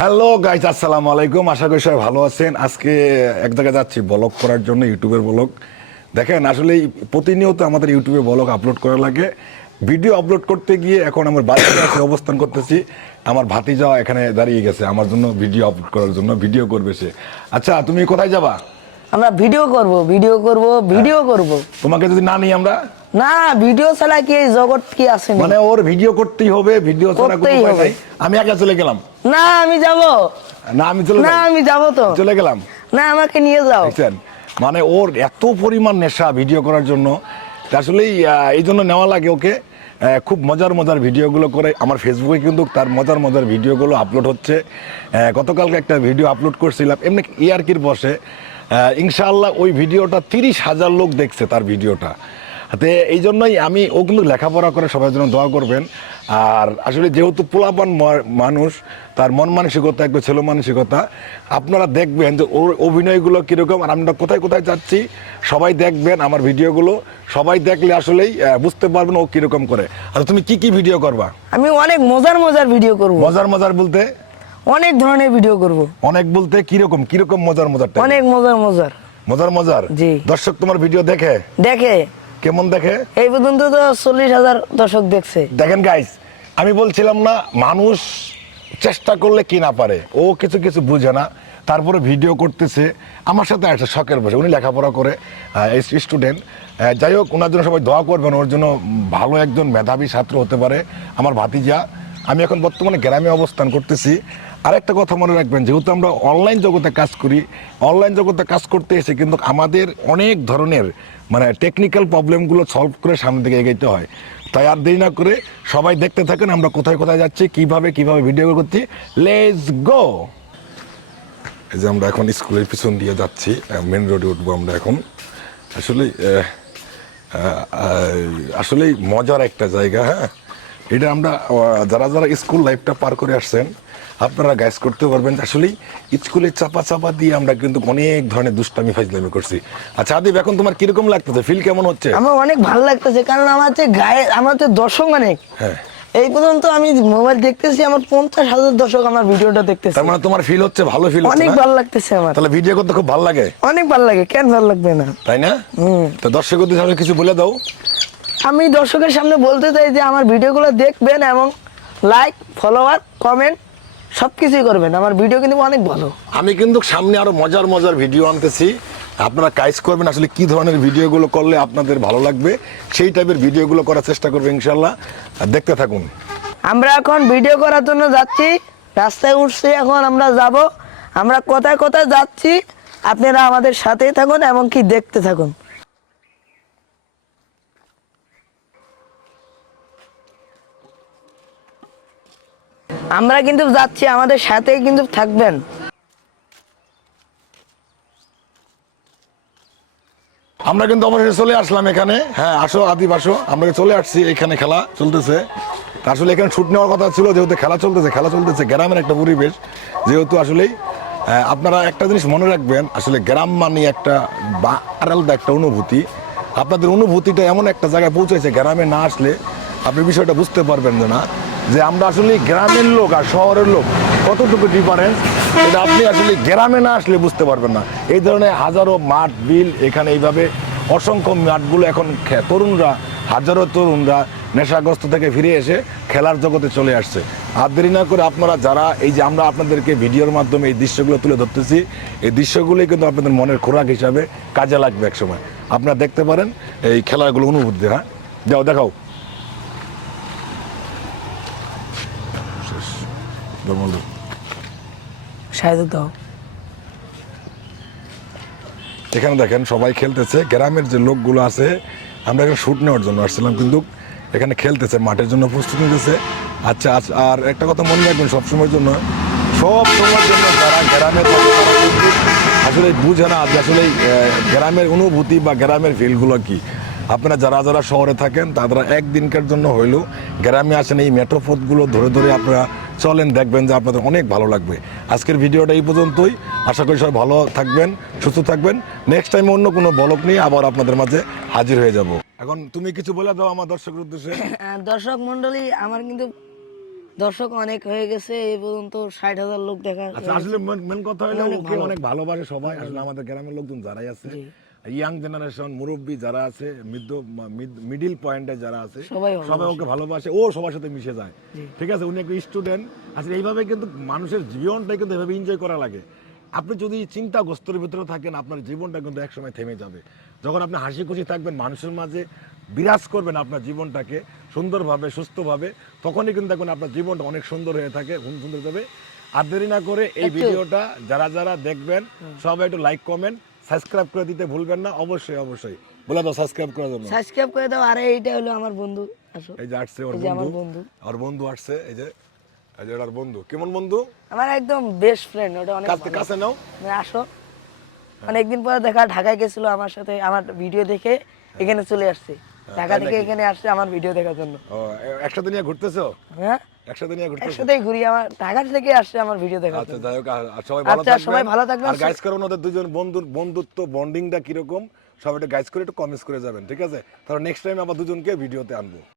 Hello guys আসসালামু আলাইকুম। আশা করি সবাই ভালো আছেন। আজকে এক জায়গায় যাচ্ছি ব্লগ করার জন্য ইউটিউবের ব্লগ। দেখেন আসলে প্রতিনিয়ত আমাদের ইউটিউবে ব্লগ আপলোড করা লাগে। ভিডিও আপলোড করতে গিয়ে এখন আমার বাড়িতে অবস্থান করতেছি। আমার ভাতিজা এখানে দাঁড়িয়ে গেছে আমার জন্য ভিডিও আপলোড করার জন্য ভিডিও করবে সে। আচ্ছা তুমি কোথায় যাবা? আমরা ভিডিও করব ভিডিও করব ভিডিও করব। তোমাকে যদি না নিই আমরা? না ভিডিও ছাড়া কি এই জগৎ কি আছে মানে ওর ভিডিও করতেই হবে ভিডিও ছাড়া কোনো উপায়। নাই। আমি একা চলে গেলাম। না আমি যাব। না আমি চলে না আমি যাব তো। চলে গেলাম। না আমাকে নিয়ে যাও। মানে ওর এত পরিমাণ নেশা ভিডিও করার জন্য। তা আসলেই এই জন্য নেওয়া লাগে ওকে। খুব মজার মজার ভিডিওগুলো করে। আমার ফেসবুকে কিন্তু তার মজার মজার ভিডিওগুলো আপলোড হচ্ছে। গতকালকে একটা ভিডিও আপলোড করছিলাম। এমনি ইয়ারকির বসে। ইনশাআল্লাহ ওই ভিডিওটা তিরিশ হাজার লোক দেখছে তার ভিডিওটা। তে এই জন্যই আমি ও কিন্তু লেখাপড়া করে সবার জন্য দোয়া করবেন। আর আসলে যেহেতু পোলাপান মানুষ তার মন মানসিকতা একটু ছেলে মানসিকতা আপনারা দেখবেন যে ওর অভিনয়গুলো কীরকম আর আমরা কোথায় কোথায় যাচ্ছি সবাই দেখবেন আমার ভিডিওগুলো সবাই দেখলে আসলেই বুঝতে পারবেন ও কীরকম করে। আর তুমি কি কি ভিডিও করবা? আমি অনেক মজার মজার ভিডিও করব। মজার মজার বলতে? অনেক ধরনের ভিডিও করব। অনেক বলতে কীরকম কীরকম মজার মজার অনেক মজার মজার। মজার মজার? জি। দর্শক তোমার ভিডিও দেখে? দেখে। কেমন দেখে? এই পর্যন্ত তো চল্লিশ হাজার দর্শক দেখছে। দেখেন গাইস আমি বলছিলাম না মানুষ চেষ্টা করলে কি না পারে। ও কিছু কিছু বুঝে না। তারপরে ভিডিও করতেছে। আমার সাথে একটা শখের বসে উনি লেখাপড়া করে স্টুডেন্ট যাই হোক ওনার জন্য সবাই দোয়া করবেন। ওর জন্য ভালো একজন মেধাবী ছাত্র হতে পারে। আমার ভাতিজা আমি এখন বর্তমানে গ্রামে অবস্থান করতেছি। আরেকটা কথা মনে রাখবেন, যেহেতু আমরা অনলাইন জগতে কাজ করি অনলাইন জগতে কাজ করতে এসে কিন্তু আমাদের অনেক ধরনের মানে টেকনিক্যাল প্রবলেমগুলো সলভ করে সামনের দিকে এগোতে হয়। তাই আর দেরি না করে সবাই দেখতে থাকেন, আমরা কোথায় কোথায় যাচ্ছি, কীভাবে কীভাবে ভিডিও করছি। লেটস গো এই যে আমরা এখন স্কুলের পিছন দিয়ে যাচ্ছি মেন রোডে উঠবো আমরা এখন। আসলে আসলেই মজার একটা জায়গা হ্যাঁ? এটা আমরা যারা যারা স্কুল লাইফটা পার করে আসছেন আপনারা গাইস করতে পারবেন যে আসলেই স্কুলের চাপা চাপা দিয়ে আমরা কিন্তু অনেক ধরনের দুষ্টামি ফাজলামি করছি। আচ্ছা আদিব এখন তোমার কীরকম লাগতেছে? ফিল কেমন হচ্ছে? আমার অনেক ভালো লাগতেছে কারণ আমার যে গায়ে আমার যে দর্শক অনেক। হ্যাঁ। এই পর্যন্ত আমি মোবাইল দেখতেছি আমার পঞ্চাশ হাজার দর্শক আমার ভিডিওটা দেখতেছে। তার মানে তোমার ফিল হচ্ছে ভালো ফিল অনেক? ভালো লাগতেছে আমার। তাহলে ভিডিও করতে খুব ভালো লাগে? অনেক ভালো লাগে কেন ভালো লাগবে না? তাই না? তো দর্শক কিছু বলে দাও। আমি দর্শকের সামনে বলতে চাই যে আমার ভিডিওগুলো দেখবেন এবং লাইক ফলোয়ার কমেন্ট সব কিছুই করবেন। আমার ভিডিও কিন্তু অনেক ভালো। আমি কিন্তু সামনে আরও মজার মজার ভিডিও আনতেছি। আপনারা কাজ করবেন আসলে কি ধরনের ভিডিওগুলো করলে আপনাদের ভালো লাগবে সেই টাইপের ভিডিওগুলো করার চেষ্টা করবে ইনশাল্লাহ আর দেখতে থাকুন। আমরা এখন ভিডিও করার জন্য যাচ্ছি। রাস্তায় উঠছি এখন আমরা যাব। আমরা কোথায় কোথায় যাচ্ছি আপনারা আমাদের সাথেই থাকুন এবং কি দেখতে থাকুন। আমরা কিন্তু যাচ্ছি আমাদের সাথে কিন্তু থাকবেন। আমরা কিন্তু অবশেষে চলে আসলাম এখানে। হ্যাঁ আসো আদিব আসো। আমরা চলে আসছি এখানে খেলা চলতেছে। আসলে এখানে ছুট নেওয়ার কথা ছিল যেহেতু খেলা চলতেছে খেলা চলতেছে গ্রামের একটা পরিবেশ। যেহেতু আসলেই আহ, আপনারা একটা জিনিস মনে রাখবেন আসলে গ্রাম মানে একটা আলাদা একটা অনুভূতি। আপনাদের অনুভূতিটা এমন একটা জায়গায় পৌঁছেছে গ্রামে না আসলে আপনি বিষয়টা বুঝতে পারবেন না। যে আমরা আসলে গ্রামের লোক আর শহরের লোক, কতটুকু ডিফারেন্স এটা আপনি আসলে গ্রামে না আসলে বুঝতে পারবেন না। এই ধরনের হাজারো মাঠ, বিল, এখানে এইভাবে অসংখ্য মাঠগুলো এখন তরুণরা, হাজারো তরুণরা নেশাগ্রস্ত থেকে ফিরে এসে খেলার জগতে চলে আসছে। আর দেরি না করে আপনারা যারা, এই যে আমরা আপনাদেরকে ভিডিওর মাধ্যমে এই দৃশ্যগুলো তুলে ধরতেছি, এই দৃশ্যগুলোই কিন্তু আপনাদের মনের খোরাক হিসাবে কাজে লাগবে একসময়। আপনারা দেখতে পারেন এই খেলাগুলো অনুভূতি হ্যাঁ? যাও, দেখাও। ধর্মলোক। সাহায্য দাও। এখানে দেখেন সবাই খেলতেছে। গ্রামের যে লোকগুলো আছে আমরা এখানে শুট নেওয়ার জন্য আসছিলাম কিন্তু এখানে খেলতেছে মাঠের জন্য প্রস্তুতি নিতেছে। আচ্ছা আচ্ছা, আর একটা কথা মনে রাখবেন সবসময়ের জন্য সব সময়ের জন্য যারা গ্রামে থাকে তারা কিন্তু আসলে বুঝে না যে আসলে গ্রামের অনুভূতি বা গ্রামের ফিলগুলো কি। আপনারা যারা যারা শহরে থাকেন তারা একদিনকার জন্য হইলেও গ্রামে আসেন এই মেট্রো পথগুলো ধরে ধরে আপনারা চলেন দেখবেন যে আপনাদের অনেক ভালো লাগবে। আজকের ভিডিওটা এই পর্যন্তই। আশা করি সবাই ভালো থাকবেন সুস্থ থাকবেন। নেক্সট টাইম অন্য কোনো বলক নিয়ে আবার আপনাদের মাঝে হাজির হয়ে যাব। এখন তুমি কিছু বলে দাও আমার দর্শকের উদ্দেশ্যে। দর্শক মন্ডলী আমার কিন্তু দর্শক অনেক হয়ে গেছে এই পর্যন্ত ষাট হাজার লোক দেখা আচ্ছা আসলে মেন কথা হলো অনেক ভালোবাসে সবাই। আসলে আমাদের গ্রামের লোকজন যারাই আছে ইয়াং জেনারেশন মুরব্বী যারা আছে মিডিল পয়েন্টে যারা আছে সবাই ওকে ভালোবাসে ও সবার সাথে মিশে যায়। ঠিক আছে? উনি একটা স্টুডেন্ট আসলে এইভাবে কিন্তু মানুষের জীবনটাই কিন্তু এভাবে এনজয় করা লাগে। আপনি যদি চিন্তাগ্রস্তর ভিতরে থাকেন আপনার জীবনটা কিন্তু একসময় থেমে যাবে। যখন আপনি হাসি খুশি থাকবেন মানুষের মাঝে বিরাজ করবেন আপনার জীবনটাকে সুন্দরভাবে সুস্থভাবে তখনই কিন্তু দেখবেন আপনার জীবনটা অনেক সুন্দর হয়ে থাকে সুন্দর যাবে। আর দেরি না করে এই ভিডিওটা যারা যারা দেখবেন সবাই একটু লাইক কমেন্ট সাবস্ক্রাইব করে দিতে ভুলবেন না অবশ্যই অবশ্যই। বলে দাও সাবস্ক্রাইব করার জন্য সাবস্ক্রাইব করে দাও আরে এইটা হলো আমার বন্ধু আসো। এই যে আসছে ওর বন্ধু। আর বন্ধু আসছে এই যে এই যে ওর বন্ধু। কেমন বন্ধু? আমার একদম বেস্ট ফ্রেন্ড ওটা অনেক কাছে। কাছে নাও। মানে আসো। অনেকদিন পরে দেখা ঢাকায় গেছিল আমার সাথে আমার ভিডিও দেখে এখানে চলে আসছে। ঢাকা তাই থেকে? এখানে আসছে আমার ভিডিও দেখার জন্য। ও একসাথে নিয়ে ঘুরতেছো? হ্যাঁ? একসাথে নিয়ে ঘুরতেছো? একসাথেই ঘুরি আমার ঢাকা থেকে আসছে আমার ভিডিও দেখার আচ্ছা জন্য। যাই হোক সবাই ভালো আচ্ছা, থাকবেন। সবাই ভালো থাকবেন। আর গাইস করুন ওদের দুজন বন্ধুর বন্ধুত্ব বন্ডিংটা কীরকম সবাই একটু গাইস করে একটু কমেন্টস করে যাবেন ঠিক আছে? তাহলে নেক্সট টাইম আবার দুজনকে ভিডিওতে আনব।